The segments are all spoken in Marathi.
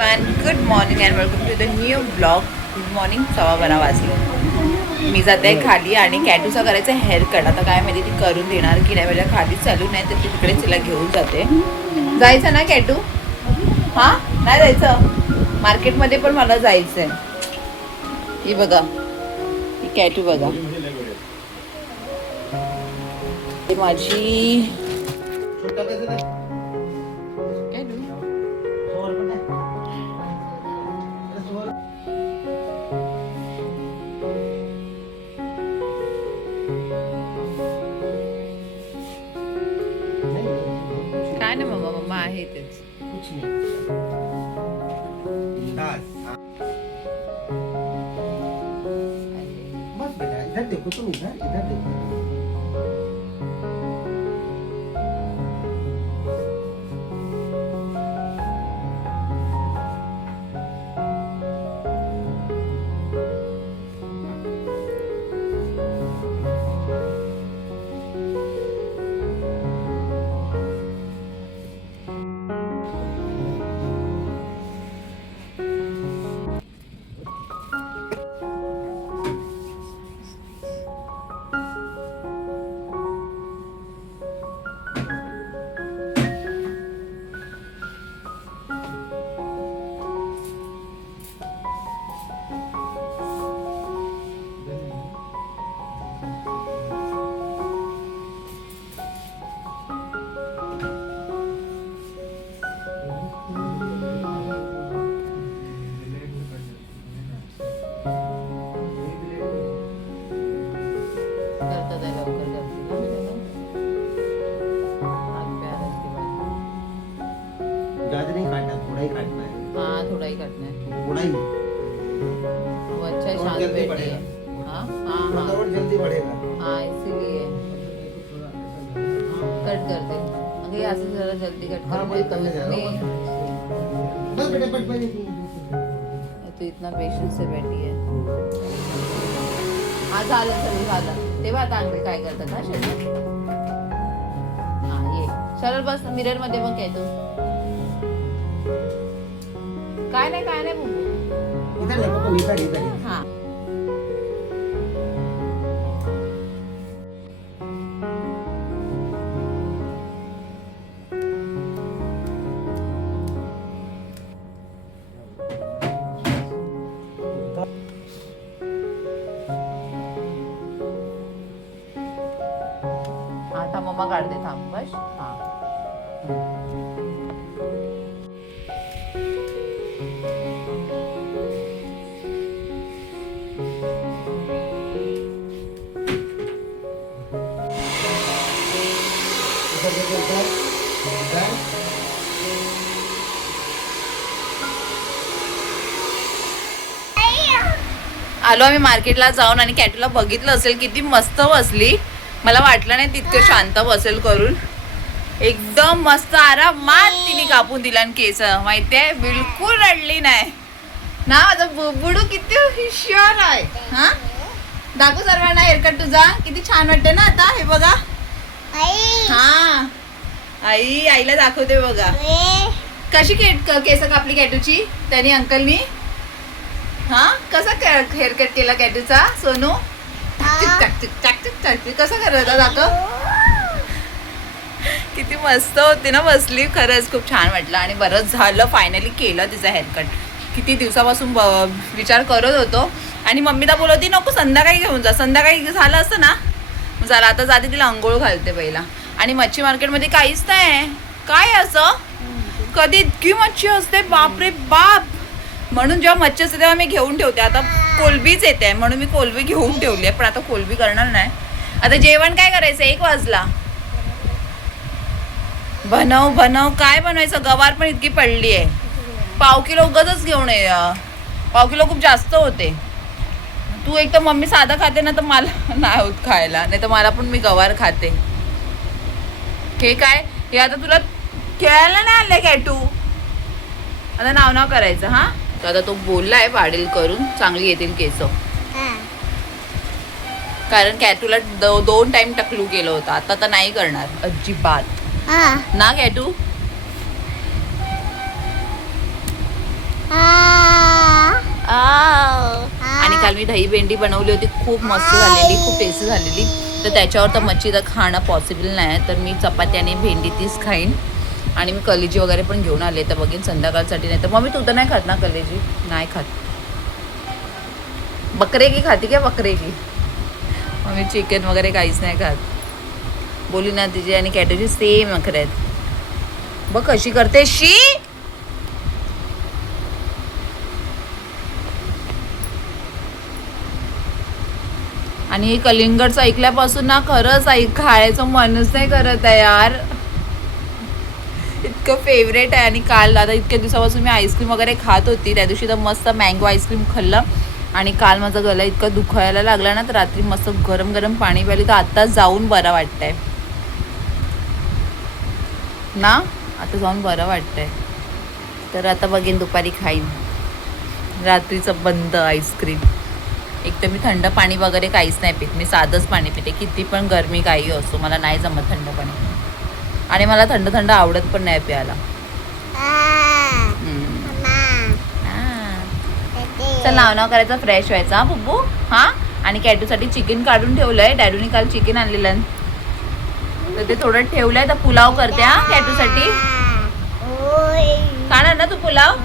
Everyone, good morning and welcome to the new blog. Good morning. 12:15 वाजले. मी जाते खाली आणि कॅटूचा करायचं हेअर कट. आता काय माहिती ती करून देणार की नाही. माझ्या खाली चालू नाही तर ती तिकडे तिला घेऊन जाते. जायचं ना कॅटू? हां, नाही जायचं. मार्केटमध्ये पण मला जायचं आहे. ही बघा, ही कॅटू बघा, माझी काय ना मम्मा, मम्मा आहे तेच. बस बेटा, इधर देखो तुम, इधर इधर देखो. ज़्यादा नहीं काटना, थोड़ा ही काटना है. हाँ, थोड़ा ही काटना है. थोड़ा ही. वो अच्छा और शांत जल्दी बैठी है. बढ़ेगा. हाँ हाँ थोड़ा हाँ और जल्दी बढ़ेगा. हाँ, इसीलिए कट कर दे. अगर यहाँ से जरा जल्दी कट हाँ, कर वही दे तो करने जा रहा हूँ. इतनी बस बेटा, पट पट. तो इतना पेशेंस से बैठी है. हा, झालं सगळं झालं. तेव्हा आता अंकल काय करतात ना शरद. हा, ये सरळ बस मिरर मध्ये बघ. येतो काय नाही बुबू. इधर देखो, इधर इधर. हा, आता मम्मा काढते, थांब बस. हा, इधर देखो, इधर इधर. आलो आम्ही मार्केटला जाऊन आणि कॅटूला बघितलं असेल किती मस्त बसली. मला वाटलं नाही तितकं शांत बसेल करून. एकदम मस्त आरामात तिने कापून दिला आणि केस माहितीये, बिलकुल रडली नाही ना. आता बुडू किती हुशार आहे. हा, दाखव सर्वांना हेअरकट तुझा किती छान वाटते ना. आता हे बघा. हा, आईला दाखवते बघा कशी केस कापली कॅटूची त्याने अंकलनी. हा, कसा हेअरकट केला कॅटूचा सोनू. कसा करायचा दाखव. किती मस्त होती ना बसली. खरंच खूप छान वाटलं आणि बरंच झालं फायनली केलं तिचा हेअरकट. किती दिवसापासून विचार करत होतो आणि मम्मीला बोलवती नको संध्याकाळी घेऊन जा. संध्याकाळी झालं असतं ना. झालं, आता जाते तिला अंघोळ घालते पहिला. आणि मच्छी मार्केटमध्ये काहीच नाही. काय असं कधी इतकी मच्छी असते बापरे बाप. म्हणून जेव्हा मच्छी असते तेव्हा मी घेऊन ठेवते. आता कोलबीच येते म्हणून मी कोलबी घेऊन ठेवली आहे. पण आता कोलबी करणार नाही. आता जेवण काय करायचं, 1 वाजला. बनव काय बनवायचं. गवार पण इतकी पडली आहे. पाव किलो उगाचच घेऊन ये. पाव किलो खूप जास्त होते. तू एक तर मम्मी साधं खाते ना तर मला नाही होत खायला. नाही तर मला पण मी गवार खाते. हे काय, हे आता तुला खेळायला नाही आलंय कॅटू. आता नाव करायचं. हा, तर आता तो बोललाय वाढेल करून, चांगली येतील केस. कारण कॅटूला 2 टाइम टकलू केलं होतं. आता तर नाही करणार अजिबात ना कॅटू. आणि काल मी दही भेंडी बनवली होती, खूप मस्त झालेली, खूप टेस्टी झालेली. तर त्याच्यावर तर मच्छी तर खाणं पॉसिबल नाही आहे, तर मी चपाती आणि भेंडी तीच खाईन. आणि मी कलेजी वगैरे पण घेऊन आले, तर बघीन संध्याकाळसाठी. नाही तर मम्मी तू तर नाही खात ना कलेजी? नाही खात. बकरे की खाती क्या? बकरे की? मम्मी चिकन वगैरे काहीच नाही खात. बोली ना तिची आणि कॅटोची सेम अखरे आहेत. बघ कशी करते शी. आणि हे कलिंगडचं ऐकल्यापासून ना खरंच खायचं मनच नाही करत आहे यार. इतकं फेवरेट आहे. आणि काल आता इतक्या दिवसापासून मी आईस्क्रीम वगैरे खात होती. त्या दिवशी तर मस्त मँगो आईस्क्रीम खाल्लं. आणि काल माझा गला इतका दुखायला लागला ना, तर रात्री मस्त गरम गरम पाणी प्यायली, तर आता जाऊन बरं वाटतंय ना. आता जाऊन बरं वाटतंय. तर आता बघीन दुपारी खाईन. रात्रीचं बंद आईस्क्रीम. एक तर मी थंड पाणी वगैरे काहीच नाही पित, मी साधंच पाणी पिते. किती पण गरमी काही असो, मला नाही जमत थंड पाणी. आणि मला थंड थंड आवडत पण नाही प्यायला. चल नाव नाव करायचं, फ्रेश व्हायचा हा बुब्बू. हा. आणि कॅटूसाठी चिकन काढून ठेवलंय. डॅडूने काल चिकन आणलेलं, तर ते थोडं ठेवलंय. तर पुलाव करते हा कॅटूसाठी. खाणार ना तू पुलाव?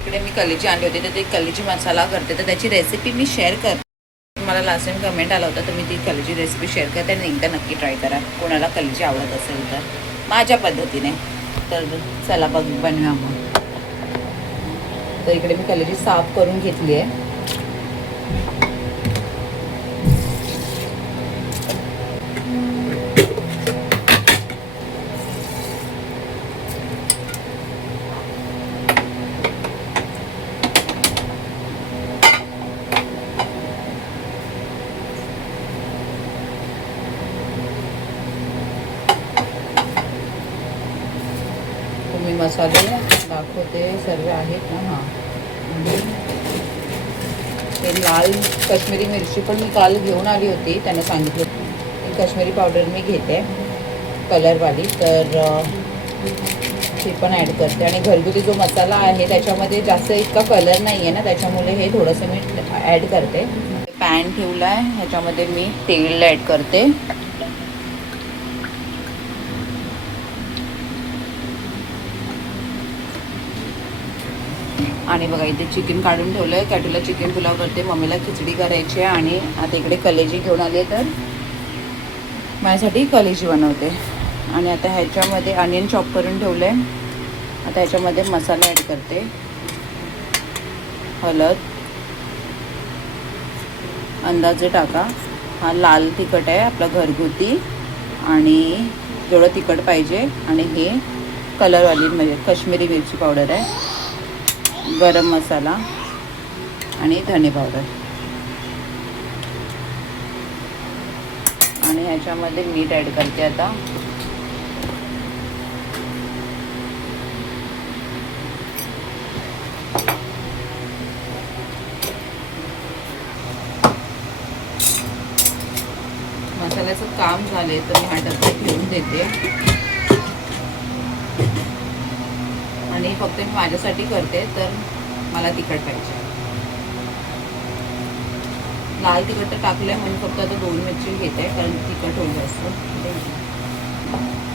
इकडे मी कलेजी आणली होती, तर ते कलेजी मसाला करते, तर त्याची रेसिपी मी शेअर करते. मला लास्ट टाइम कमेंट आला होता, तर मी ती कलेजी रेसिपी शेअर करते. आणि एकदा नक्की ट्राय करा, कोणाला कलेजी आवडत असेल तर, माझ्या पद्धतीने. तर चला बनवूया मग. तर इकडे मी कलेजी साफ करून घेतली आहे. तुम्ही मसाले दाखवते सर्व आहेत ना. हां. ते लाल काश्मीरी मिरची पण मी काल घेऊन आली होती, त्याने सांगितलं. ती काश्मीरी पावडर मी घेते कलरवाली, तर ती पण ॲड करते. आणि घरगुती जो मसाला आहे त्याच्यामध्ये जास्त इतका कलर नाही आहे ना, त्याच्यामुळे हे थोडंसं मी ॲड करते. पॅन ठेवला आहे, ह्याच्यामध्ये मी तेल ॲड करते. आणि बघा इथे चिकन काढून ठेवलं आहे. कॅटूला चिकन पुलाव करते, मम्मीला खिचडी करायची आहे. आणि आता इकडे कलेजी घेऊन आली आहे, तर माझ्यासाठी कलेजी बनवते. आणि आता ह्याच्यामध्ये ऑनियन चॉप करून ठेवलं आहे. आता ह्याच्यामध्ये मसाला ॲड करते. हळद अंदाजे टाका. हा लाल तिखट आहे आपला घरगुती, आणि जेवढं तिखट पाहिजे. आणि हे कलरवाली म्हणजे काश्मीरी मिरची पावडर आहे, गरम मसाला आणि धने पावडर. आणि ह्याच्यामध्ये मीठ ॲड करते आता. मसाल्याचं काम झाले, तर मी हा डब्बा ठेवून देते. आणि फक्त मी माझ्यासाठी करते, तर मला तिखट पाहिजे. लाल तिखट तर टाकलं आहे, म्हणजे फक्त आता 2 मिरची घेते, कारण तिखट होईल जास्त.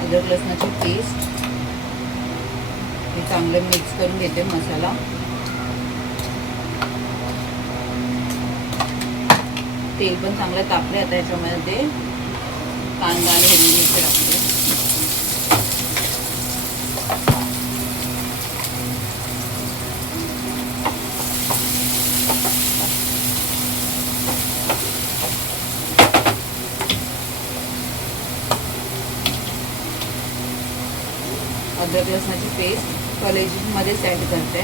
अद्रक लसणाची पेस्ट हे चांगलं मिक्स करून घेते मसाला. तेल पण चांगलं तापले. आता ह्याच्यामध्ये कांदा आणि हिरवी मिरची टाकते. अद्रक लसणाची पेस्ट कलेजीमध्येच ॲड करते.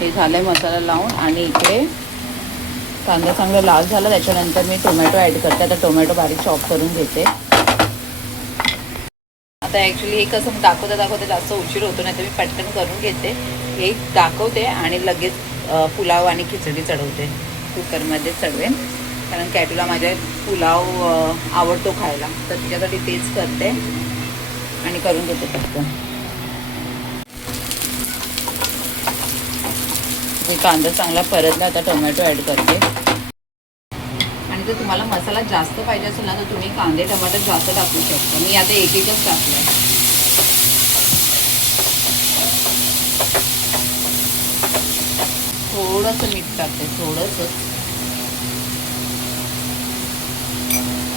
हे झालंय मसाला लावून. आणि इकडे कांदा चांगला लाल झाला, त्याच्यानंतर मी टोमॅटो ॲड करते. आता टोमॅटो बारीक चॉप करून घेते. आता ॲक्च्युली हे कसं दाखवता जास्त उशीर होतो, नाही तर मी पटकन करून घेते. हे दाखवते आणि लगेच पुलाव आणि खिचडी चढवते. कुकरमध्ये चढवेन, कारण कॅटूला माझ्या पुलाव आवडतो खायला, तर तिच्यासाठी तेच करते आणि करून देते पटकन. जे कांदा चांगला परतला, आता टोमॅटो ॲड करते. आणि जर तुम्हाला मसाला जास्त पाहिजे असेल ना, तर तुम्ही कांदे टमाटर जास्त टाकू शकता. मी आता एक एकच टाकलं. थोडंसं मीठ टाकते, थोडंसं.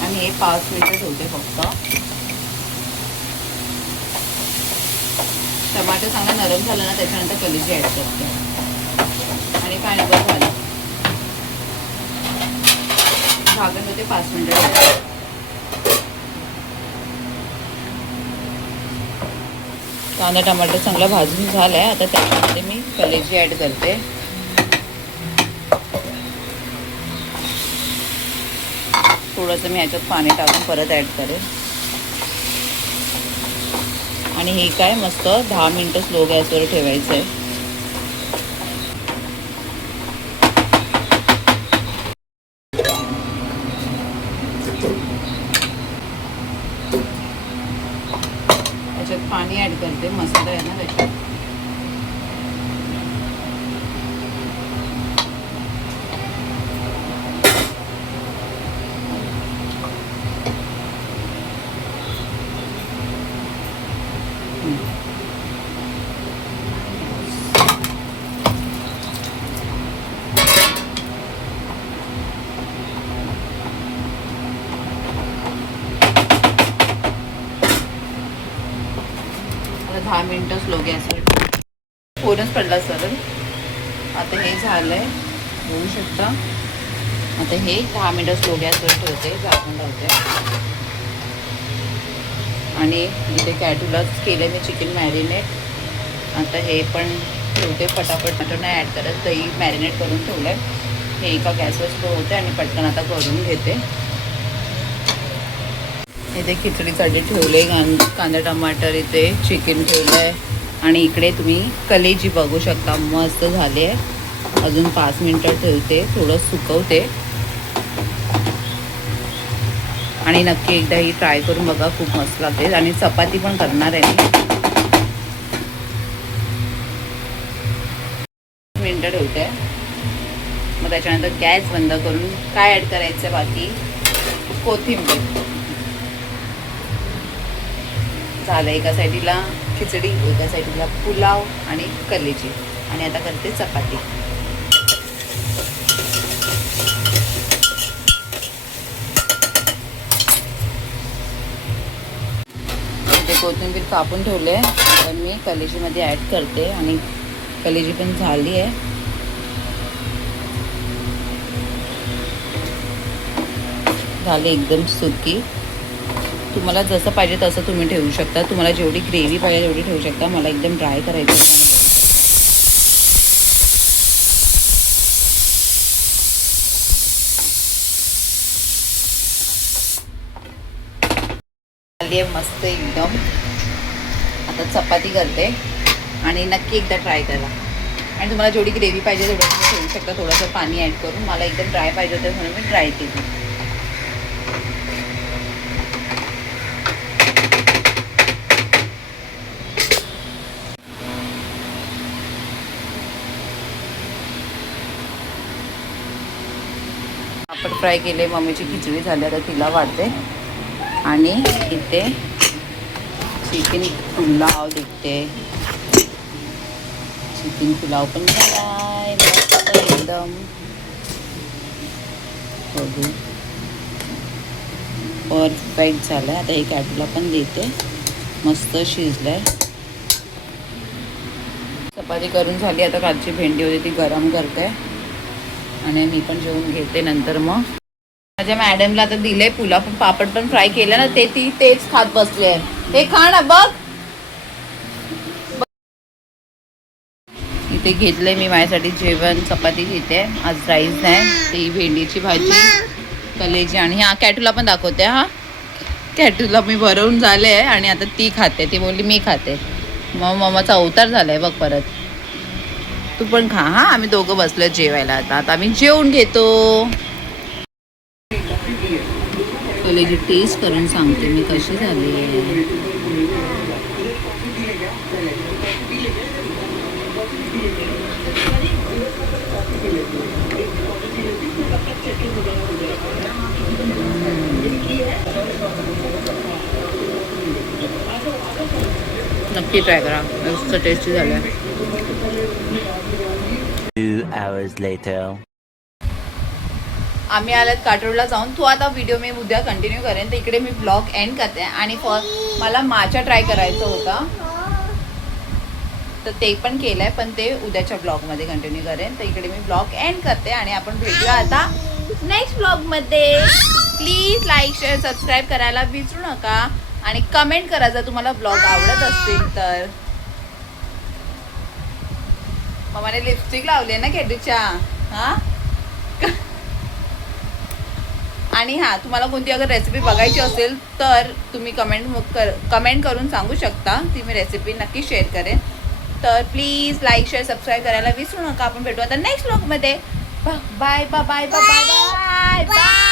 आणि हे 5 मिनिटं ठेवते फक्त. टमाटर चांगला नरम झाला ना, त्याच्यानंतर कलेजी ॲड करते. आणि पाणी बस झालं, झाकण होते 5 मिनिटं. कांदा टमाटर चांगला भाजून झाला आहे. आता त्याच्यामध्ये मी कलेजी ॲड करते. थोडंसं मी ह्याच्यात पाणी टाकून परत ॲड करेन. आणि हे काय मस्त 10 मिनिटं स्लो गॅसवर ठेवायचं आहे. त्याच्यात पाणी ॲड करते, मसाला आहे ना त्याच्यात. आता 10 मिनिटं स्लो गॅसवर. फोनच पडला सरळ. आता हे झालंय, बघू शकता. आता हे 10 मिनिटं स्लो गॅसवर ठेवते, झाकण लावते. आणि इथे कॅटूलाच केलं मी चिकन मॅरिनेट. आता हे पण ठेवते पटापट. मटण नाही ॲड करत, दही मॅरिनेट करून ठेवलं आहे. हे एका गॅसवर स्लो होते आणि पटकन आता करून घेते. इथे खिचडीसाठी ठेवले कांदा टमाटर, इथे चिकन ठेवलं आहे. आणि इकडे तुम्ही कलेजी बघू शकता, मस्त झाली आहे. अजून 5 मिनिटं ठेवते, थोडं सुकवते. आणि नक्की एकदा ही ट्राय करून बघा, खूप मस्त लागते. आणि चपाती पण करणार आहे मी. मिनिटं ठेवते, मग त्याच्यानंतर गॅस बंद करून काय ॲड करायचं बाकी, कोथिंबीर. झालं एका साईडला खिचडी, एका साईडला पुलाव आणि कलेजी. आणि आता करते चपाती. इथे कोथिंबीर कापून ठेवले, तर मी कलेजीमध्ये ॲड करते. आणि कलेजी पण झाली आहे. झाली एकदम सुकी. तुम्हाला जसं पाहिजे तसं तुम्ही ठेवू शकता. तुम्हाला जेवढी ग्रेव्ही पाहिजे तेवढी ठेवू शकता. मला एकदम ड्राय करायचं आहे. झाली आहे मस्त एकदम. आता चपाती करते आणि नक्की एकदा ट्राय करा. आणि तुम्हाला जेवढी ग्रेव्ही पाहिजे तेवढं तुम्ही ठेवू शकता, थोडंसं पाणी ॲड करून. मला एकदम ड्राय पाहिजे होतं म्हणून मी ड्राय केली. पापड फ्राय केले, मम्मीची खिचडी झाली, आता तिला वाढते. आणि इथे चिकन पुलाव दिसते. चिकन पुलाव पण झालाय मस्त एकदम. बघू, परफेक्ट झालाय. आता हे कॅटूला पण देते, मस्त शिजलाय. चपाती करून झाली. आता कालची भेंडी होती ती गरम करते आणि मी पण जेवून घेते. नंतर मग माझ्या मॅडमला आता दिले पुलाव पण, पापड पण फ्राय केलं ना, ते ती तेच खात बसले आहे. हे खा ना बघ. इथे घेतलंय मी माझ्यासाठी जेवण. चपाती घेते, आज राईस नाही. ती भेंडीची भाजी, कलेजी. आणि हा कॅटूला पण दाखवते. हा कॅटूला मी भरवून झाले आहे आणि आता ती खाते. ती बोलली मी खाते. मग मम्माचा अवतार झालाय बघ परत. तू पण खा हा. आम्ही दोघं बसलो जेवायला. आता आम्ही जेवून घेतो. पहिले जी टेस्ट करून सांगते मी कशी झाली. नक्की ट्राय करा. मस्त टेस्टी झालं. 2 hours later. आम्ही आल्यात काटोडला जाऊन. तू आता व्हिडिओ मी उद्या कंटिन्यू करेन. तर इकडे मी ब्लॉग एंड करते. आणि मला माचा ट्राय करायचा होता तर ते पण केलंय, पण ते उद्याच्या ब्लॉगमध्ये कंटिन्यू करेन. तर इकडे मी ब्लॉग एंड करते आणि आपण भेटूया आता नेक्स्ट ब्लॉगमध्ये. प्लीज लाईक शेअर सबस्क्राईब करायला विसरू नका आणि कमेंट करा जर तुम्हाला ब्लॉग आवडत असतील तर. मम्माने लिपस्टिक लावली ना कॅटूच्या. हा आणि हा तुम्हाला कोणती अगर रेसिपी बघायची असेल तर तुम्ही कमेंट करून सांगू शकता. ती मी रेसिपी नक्की शेअर करेन. तर प्लीज लाईक शेअर सबस्क्राईब करायला विसरू नका. आपण भेटू आता नेक्स्ट ब्लॉगमध्ये. Bye bye bye bye bye bye bye.